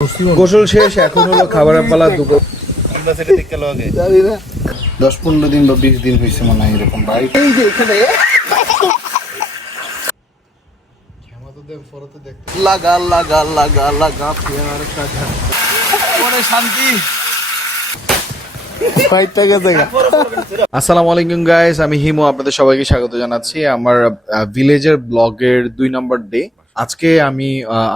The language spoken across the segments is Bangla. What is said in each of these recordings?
গোসল শেষ, এখন হলো খাবারের পালা। দুপুর 10-15 দিন বা 20 দিন হয়েছে মনে হয় এরকম বাইক। এই যে এখানে লাগা লাগা লাগা লাগা প্যার কাজা ওরে শান্তি ফাইটটা গেছে। আসসালামু আলাইকুম গাইস, আমি হিমু, আপনাদের সবাইকে স্বাগত জানাচ্ছি আমার ভিলেজের ব্লগের 2 নম্বর ডে। আজকে আমি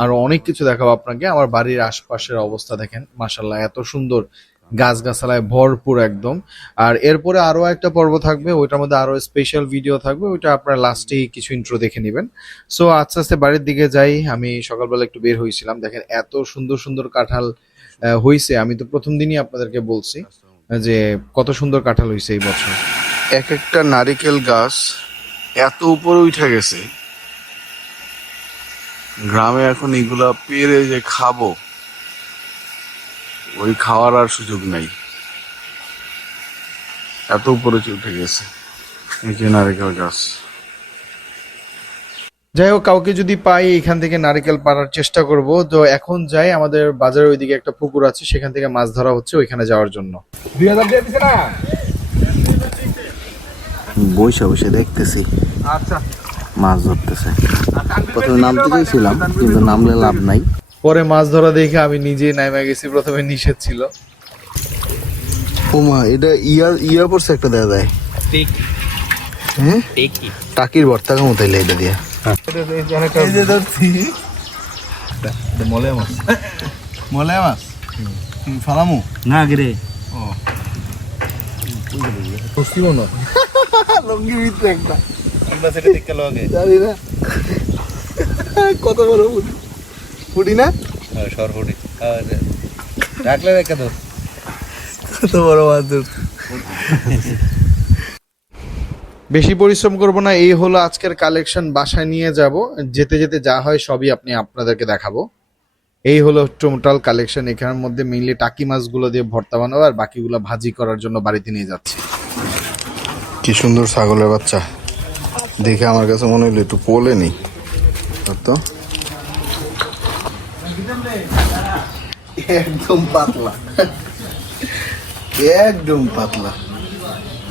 আরো অনেক কিছু দেখাবো আপনাকে। আমার বাড়ির আশপাশের অবস্থা দেখেন, মাশাআল্লাহ এত সুন্দর, গাছগাছালায় ভরপুর একদম। আর এরপরে আরো একটা পর্ব থাকবে, ওইটার মধ্যে আরো স্পেশাল ভিডিও থাকবে, ওইটা আপনারা লাস্টেই কিছু ইন্ট্রো দেখে নেবেন। সো আস্তে আস্তে বাড়ির দিকে যাই। আমি সকালবেলা একটু বের হয়েছিলাম, দেখেন এত সুন্দর সুন্দর কাঁঠাল হইছে। আমি তো প্রথম দিনই আপনাদেরকে বলছি যে কত সুন্দর কাঁঠাল হইছে এই বছর। এক একটা নারিকেল গাছ এত উপরে উঠে গেছে, গ্রামে এখন এগুলা পেরে যে খাবো, ওই খাওয়ার আর সুযোগ নাই, এত উপরে উঠে গেছে এই যে নারিকেল গাছ। যাই হোক, কাউকে যদি পাই এখান থেকে নারকেল পাড়ার চেষ্টা করব। তো এখন যাই, আমাদের বাজারের ওইদিকে একটা পুকুর আছে, সেখান থেকে মাছ ধরা হচ্ছে ওইখানে যাওয়ার জন্য। 2000 দিয়ে দিছে না, বসে বসে দেখতেছি আচ্ছা মাছ ধরতেছে। প্রথমে নামতে চাইছিলাম কিন্তু নামলে লাভ নাই। পরে মাছ ধরা দেখে আমি নিজেই নামে গেছি, প্রথমে নিষেধ ছিল। ওমা, এটা ইয়ার পড়ছে একটা দেয়া যায়। হ্যাঁ, টাকির ভর্তা কামো তাইলে এটা দিয়া। মলয়া মাছ ফালামু না গিরে লঙ্গি ভিতরে একটা জানি না কত বড় ফুটি না রাখলে রেখে তো কত বড় মাছ। বেশি পরিশ্রম করব না, এই হলো আজকের কালেকশন। বাসায় নিয়ে যাব, যেতে যেতে যা হয় সবই আপনাদেরকে দেখাবো। এই হলো টোটাল কালেকশন। এখানের মধ্যে মেইনলি টাকি মাছগুলো দিয়ে ভর্তা বানাবো, আর বাকিগুলো ভাজি করার জন্য বাড়িতে নিয়ে যাচ্ছি। কি সুন্দর ছাগলের বাচ্চা দেখে আমার কাছে মনে হলো একটু পোলে নেই তো, একদম পাতলা, একদম পাতলা।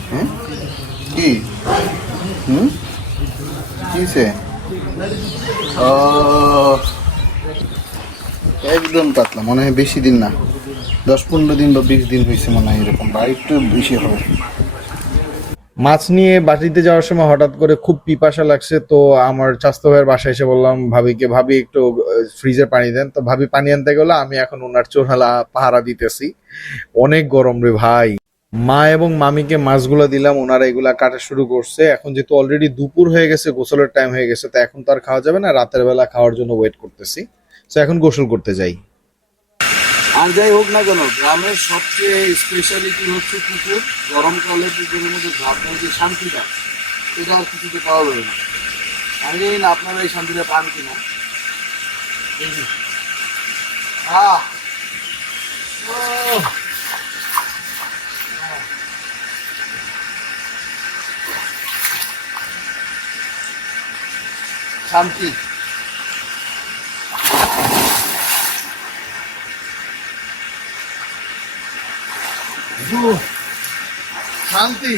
হ্যাঁ কি কিছে একদম পাতলা, মনে হয় বেশি দিন না, 10-15 দিন বা 20 দিন হয়েছে মনে হয় এরকম, বা একটু বেশি হবে। মাছ নিয়ে বাড়িতে যাওয়ার সময় হঠাৎ করে খুব পিপাসা লাগছে, তো আমার চাচাতো ভাইয়ের বাসায় এসে বললাম ভাবিকে, ভাবি একটু ফ্রিজে পানি দেন। তো ভাবি পানি আনতে গেলো, আমি এখন ওনার চোরালা পাহারা দিতেছি। অনেক গরম রে ভাই। মা এবং মামিকে মাছগুলো দিলাম, ওনারা এগুলা কাটা শুরু করছে। এখন যেহেতু অলরেডি দুপুর হয়ে গেছে, গোসলের টাইম হয়ে গেছে, তো এখন তো আর খাওয়া যাবে না, রাতের বেলা খাওয়ার জন্য ওয়েট করতেছি। তো এখন গোসল করতে যাই। আর যাই হোক না কেন, গ্রামের সবচেয়ে স্পেশালিটি হচ্ছে পুকুর। গরমকালে পুকুরের মধ্যে ঝাঁপার যে শান্তিটা, এটা আর কিছুতে পাওয়া যাবে না। আমি জানি না আপনারা এই শান্তিটা পান কিনা। শান্তি শান্তি।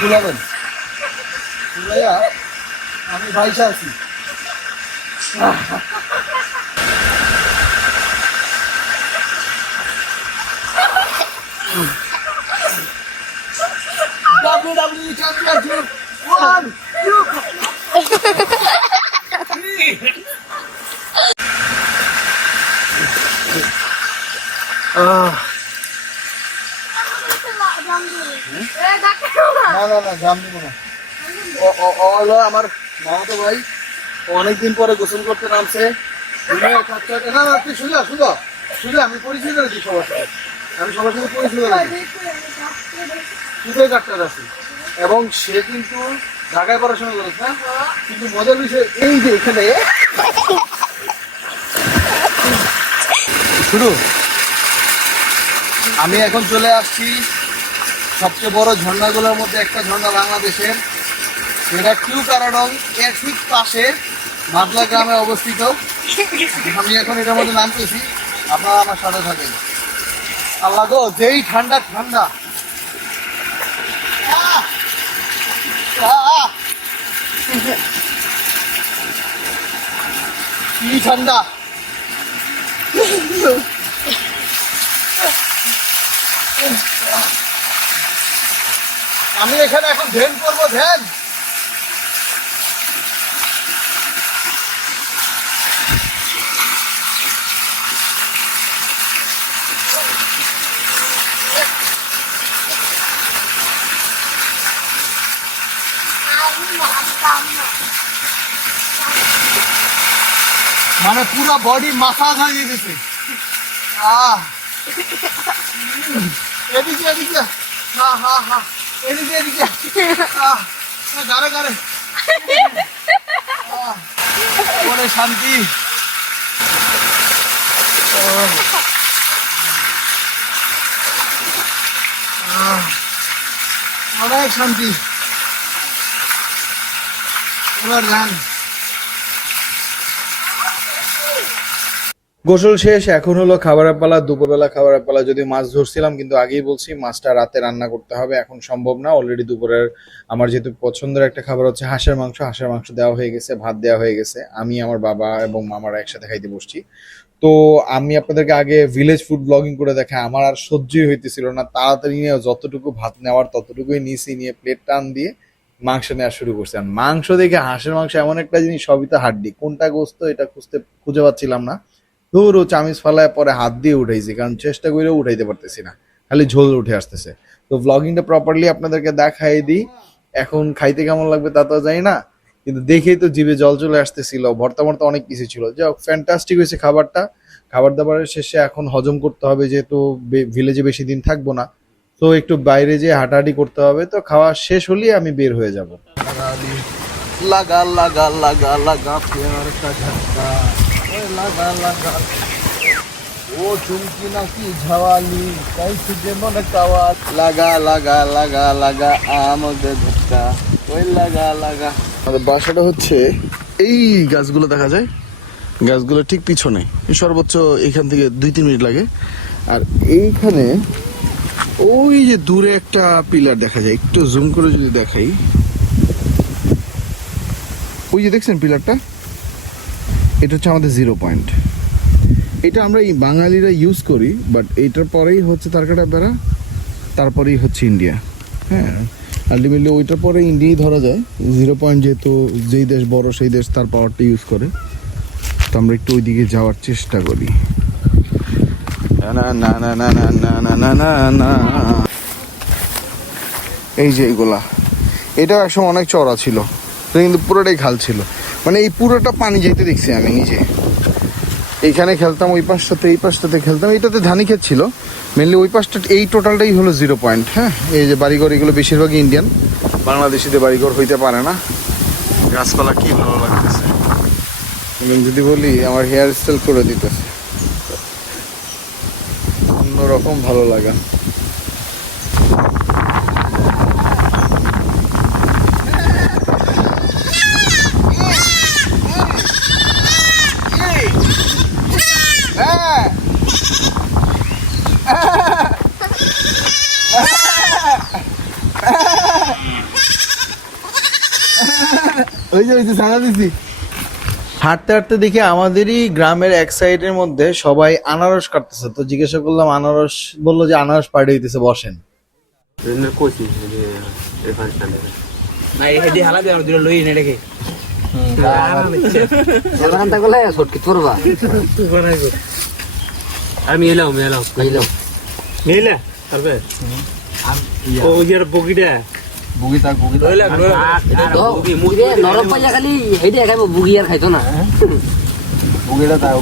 ফুলাবেন, ফুলাইয়া আমি ভাইসা আছি। WWE Championship 1, 2. না জাম দিব না। আমার মামাতো ভাই অনেকদিন পরে গোসল করতে নামছে। না তুই শুধু আমি পরিচয় করে দিই সবার সাথে, আমি সবার সাথে পরিচয় করে দিই। দুটোই ডাক্তার আছে এবং সে কিন্তু ঢাকায় পড়াশোনা করেছে না, কিন্তু মজার বিষয় এই যে এখানে শুরু। আমি এখন চলে আসছি সবচেয়ে বড় ঝর্ণাগুলোর মধ্যে একটা ঝর্ণা বাংলাদেশের, যেটা কিউ কারাডং এর ঠিক পাশে মাদলা গ্রামে অবস্থিত। আমি এখন এটার মধ্যে নামতেছি, আপনারা আমার সাথে থাকেন। আল্লাহ গো, যেই ঠান্ডা ঠান্ডা, কি ঠান্ডা। আমি এখানে এখন ধ্যান করবো, ধ্যান। মানে পুরো বডি মাসাজ হয়ে গেছে। এদিকে এদিকে, হ্যাঁ হ্যাঁ হ্যাঁ, এদিকে এদিকে, গাড়ে গাড়ে, বলে শান্তি। অনেক শান্তি। এবার গান। গোসল শেষ, এখন হলো খাবারের পালা, দুপুরবেলা খাবারের পালা। যদি মাছ ধরছিলাম, কিন্তু আগেই বলছি মাছটা রাতে রান্না করতে হবে, এখন সম্ভব না। অলরেডি দুপুরের আমার যেহেতু পছন্দের একটা খাবার হচ্ছে হাঁসের মাংস, হাঁসের মাংস দেওয়া হয়ে গেছে, ভাত দেওয়া হয়ে গেছে। আমি, আমার বাবা এবং মামারা একসাথে খাইতে বসছি। তো আমি আপনাদেরকে আগে ভিলেজ ফুড ব্লগিং করে দেখা, আমার আর সহ্যই হইতেছিল না। তাড়াতাড়ি নিয়ে যতটুকু ভাত নেওয়ার ততটুকুই নিয়েছি, নিয়ে প্লেট টান দিয়ে মাংস নেওয়া শুরু করছি। আর মাংস দেখে, হাঁসের মাংস এমন একটা জিনিস, সবই তো হাড্ডি, কোনটা গোস্ত এটা খুঁজে পাচ্ছিলাম না। ধরো চামিচ ফালায় পরে হাত দিয়ে উঠাইছি, কারণ চেষ্টা করেও উঠাইতে পারতেছি না, খালি ঝোল উঠে আসতেছে। তো ব্লগিংটা প্রপারলি আপনাদেরকে দেখাই দিই। এখন খাইতে কেমন লাগবে তা তো জানি না, কিন্তু দেখেই তো জিভে জল চলে আসতেছিল। ভর্তা ভর্তা অনেক কিছু ছিল, যাই হোক ফ্যান্টাস্টিক হয়েছে খাবারটা। খাবার দাবারের শেষে এখন হজম করতে হবে, যেহেতু ভিলেজে বেশি দিন থাকবো না, তো একটু বাইরে যেয়ে হাঁটাহাঁটি করতে হবে। তো খাওয়া শেষ হলেই আমি বের হয়ে যাব। লাগা লাগা লাগা লাগা প্यार का झटका, লাগা লাগা ও চুমকি নাকি ঝাওয়ালি, তাই তুঝে মনে কাওয়া। লাগা লাগা লাগা লাগা আমাদের ধক্কা, ওই লাগা লাগা। আমাদের বাসাটা হচ্ছে এই গাছগুলো দেখা যায়, গাছগুলো ঠিক পিছনে, সর্বোচ্চ এখান থেকে 2-3 মিনিট লাগে। আর এইখানে ওই যে দূরে একটা পিলার দেখা যায়, একটু জুম করে যদি দেখাই, ওই যে দেখছেন পিলারটা, এটা হচ্ছে আমাদের 0 পয়েন্ট। এটা আমরা এই বাঙালিরা ইউজ করি, বাট এইটার পরেই হচ্ছে তারকাটা বেড়া, তারপরেই হচ্ছে ইন্ডিয়া। হ্যাঁ, আলটিমেটলি ওইটার পরে ইন্ডিয়াই ধরা যায়। 0 পয়েন্ট যেহেতু যেই দেশ বড় সেই দেশ তার পাওয়ারটা ইউজ করে, তো আমরা একটু ওইদিকে যাওয়ার চেষ্টা করি। না না না না না না না না না না, এই যে এইগুলা, এটা একসময় অনেক চড়া ছিল, কিন্তু পুরোটাই খাল ছিল। মানে এই পুরোটা পানি যেতে দেখছি আমি নিজে। এইখানে খেলতাম, ওই পাশটাতে এই পাশটাতে খেলতাম। এইটাতে ধানি ক্ষেত ছিল মেনলি, ওই পাশটা এই টোটালটাই হলো 0 পয়েন্ট। হ্যাঁ, এই যে বাড়িঘর এগুলো বেশিরভাগই ইন্ডিয়ান, বাংলাদেশিতে বাড়িঘর হইতে পারে না। গাছপালা কি ভালো লাগতেছে, এবং যদি বলি আমার হেয়ার স্টাইল করে দিতেছে, অন্যরকম ভালো লাগা। হাঁটতে হাঁটতে দেখি আমাদেরই গ্রামের এক সাইডের মধ্যে সবাই আনারস কাটতেছে। তো জিজ্ঞাসা করলাম আনারস, বললো যে আনারস পাড়ি হইতেছে, বসেন। আমি এলাম বগিটা বুগি তার বুগি নরম পাইলা খালি হেডে খাইব, বুগি আর খাইতো না। বুগিটা তাও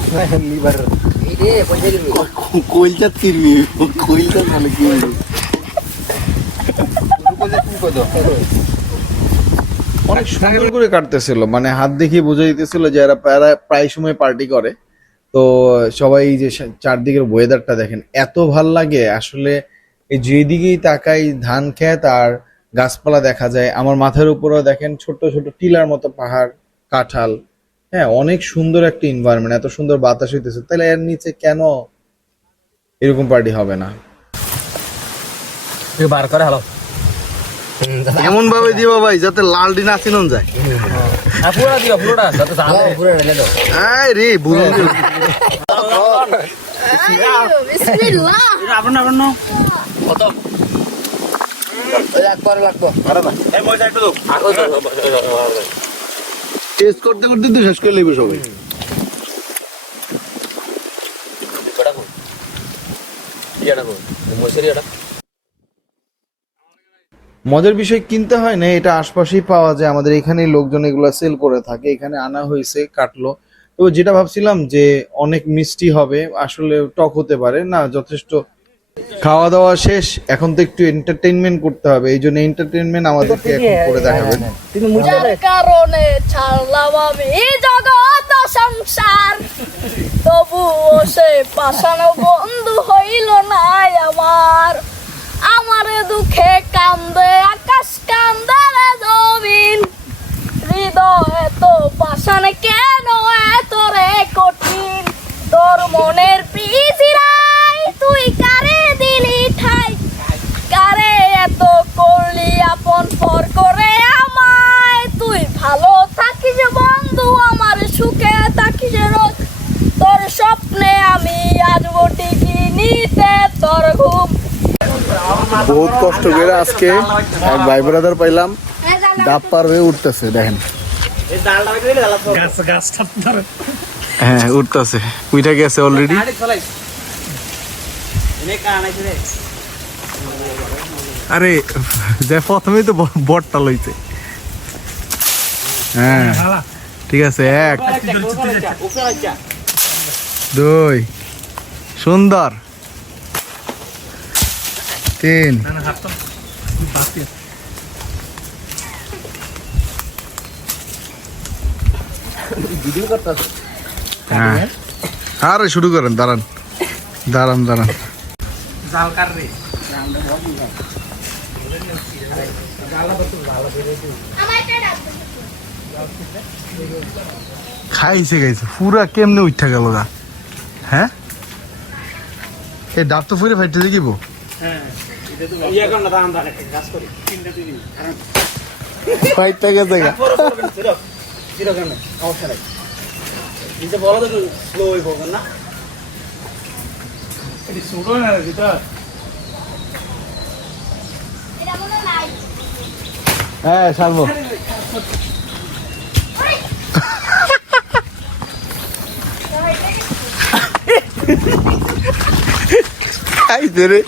লিভার হেডে পয়সা দিবি, কোইলটা তিরবি, কোইলটা মানে কি হইলো অনেক সুন্দর করে কাটতেছিল, মানে হাত দেখিয়ে বোঝা দিতেছিল যে এরা প্রায় সময় পার্টি করে। তো সবাই এই যে চারদিকের ওয়েদারটা দেখেন, এত ভাল লাগে আসলে। এই যেদিকেই তাকাই ধান ক্ষেত আর গাছপালা দেখা যায়। আমার মাথার উপরেও দেখেন ছোট ছোট টিলার মতো পাহাড়, কাঁঠাল। হ্যাঁ, অনেক সুন্দর একটা এনভায়রনমেন্ট, এত সুন্দর বাতাস হইতেছে, তাহলে এর নিচে কেন এরকম পার্টি হবে না? বার করে হলো এমন ভাবে দিবা ভাই যাতে লাল ডিন আসিনন যায়। পুরোটা দিও, পুরোটা যাতে জানো পুরো ঢেলে দাও। এই রে বুঝুন বিসমিল্লাহ আপন আপন কত একবার লাগতো আরে না এই মজা একটু দাও টেস্ট করতে করতে তো শেষ করে নেবে সবাই। কটা কো ইয়াটা কো মশরিয়াটা মজার বিষয় কিনতে হয় না, এটা আশপাশেই পাওয়া যায়, আমাদের এখানেই লোকজন এগুলো সেল করে থাকে। এখানে আনা হয়েছে, কাটলো। তো যেটা ভাবছিলাম যে অনেক মিষ্টি হবে, আসলে টক হতে পারে না। যথেষ্ট খাওয়া দাওয়া শেষ, এখন তো একটু এন্টারটেইনমেন্ট করতে হবে, এই জন্য এন্টারটেইনমেন্ট আমাদেরকে এখন করে দেখাবেন। তুমি মুছে যার কারণে ছাড়লাম আমি জগৎ সংসার, তবুও সে পাশানো বন্ধু হইল না আমার। আমারে দুঃখে কান্দে আকাশ, কান্দে রে জমিন, হৃদয় তো পাশান কেন এত রে কঠিন। তোর মনের পিছিরাই তুই কারে দিলি ঠাই, কারে এত করলি আপন পর করে আমায়। তুই ভালো থাকিস বন্ধু, আমার সুখে থাকিস রোজ, তোর স্বপ্নে আমি আসবো ঠিকই নিতে তোর ঘুম। বহুত কষ্ট করে আজকে এক ভাই ব্রাদার পাইলাম, ডাব পার হয়ে উঠতেছে দেখেন। এই ডালটা কইলে ডালা গাছ গাছটা ধরে হ্যাঁ উঠতেছে, উইটা গেছে অলরেডি। গাড়ি চলাই এনে কানাইছে রে আরে যে প্রথমেই তো বটটা লইছে। হ্যাঁ ঠিক আছে, এক দুই সুন্দর, তিন ভিডিও করতাছ হ্যাঁ। আরে শুরু করেন, দাঁড়ান দাঁড়ান দাঁড়ান। জাল কার রে খাইছে খাইছে পুরা কেমনে উঠা গেল গা। হ্যাঁ এই ডাব তো ফুরে ফাইটে দেখিব। ইয়া কর না দাম দাঁড়া গাছ করি তিনটা দিবি ফাইটটা গেছে গা। জিরো কেন সমস্যা নাই নিচে বড় তো স্লো হইব না এটি সুড়ো না ভিতর এটা মনে নাই হ্যাঁ সারবো। খাইছে রে।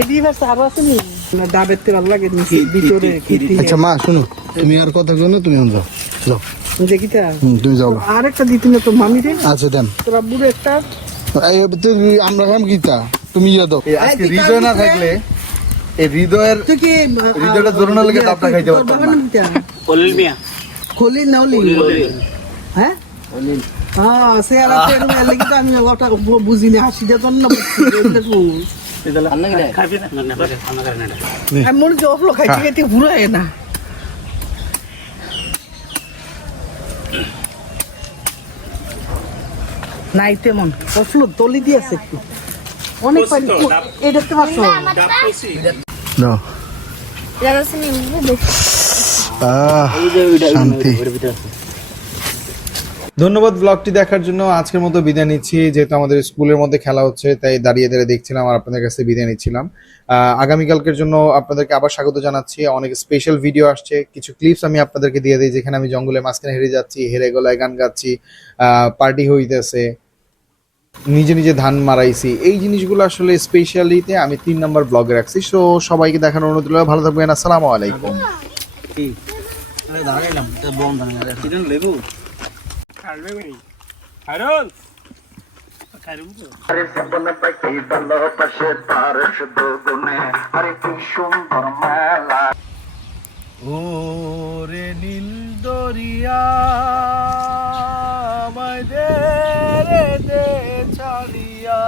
এডি ভাষা আরো আছে নি না ডাবের তে ভালো লাগে নিচে ভিতরে খেতে আচ্ছা মা শুনো, তুমি আর কথা কই না, তুমি যাও যাও। দেখিতা তুমি যাও। আরেকটা দিতি না তো মামি রে আচ্ছা দেন। তোরা বুড়ো একটা এই ওটা তো আমরা খাম কিতা, তুমি ইয়া দাও। আজকে হৃদয় না থাকলে এই হৃদয়ের তুই কি হৃদয়টা জোরানোর লেগে ডাবটা খাইতে পারতাম না। কলিল মিয়া খলি নাওলি হ্যাঁ হ্যাঁ সে আর তেরো লাগি তো আমি ওটা বুঝি না হাসি দে তো না খাবি না না খানা করে না আমি মনে জব লো খাইতে খাইতে ঘুরায় না নাই তেমন ফসল তলি দিয়েছে একটু অনেক পানি এই দেখতে পাচ্ছ দাও। যারা শুনি শান্তি। ধন্যবাদ ব্লগটি দেখার জন্য। আজকের মতো বিদায় নিচ্ছি, যেহেতু আমাদের স্কুলের মধ্যে খেলা হচ্ছে তাই দাঁড়িয়ে দাঁড়িয়ে দেখছিলাম আর আপনাদের কাছে বিদায় নিচ্ছিলাম। আগামীকালকের জন্য আপনাদেরকে আবার স্বাগত জানাচ্ছি। অনেক স্পেশাল ভিডিও আসছে, কিছু ক্লিপস আমি আপনাদেরকে দিয়ে দিই, যেখানে আমি জঙ্গলের মাঝখানে হেরে যাচ্ছি, হেরে গলায় গান গাচ্ছি, পার্টি হইতেছে, নিজে নিজে ধান মারাইছি। এই জিনিসগুলো আসলে স্পেশালিতে আমি 3 নম্বর ব্লগে রাখছি। সো সবাইকে দেখানোর অনুরোধ রইলো। ভালো থাকবেন, আসসালামু আলাইকুম। দাঁড়াইলাম তো বন্ধ দাঁড়াইলাম কিরণ লেবু খাইবে কই খাইরুল খাইরুল আরে জীবন পাখি ভালোবাসে তার শুধু গুণে, আরে কি সুন্দর মেলা। ওরে নীল দরিয়া আমায় দে রে দে ছাড়িয়া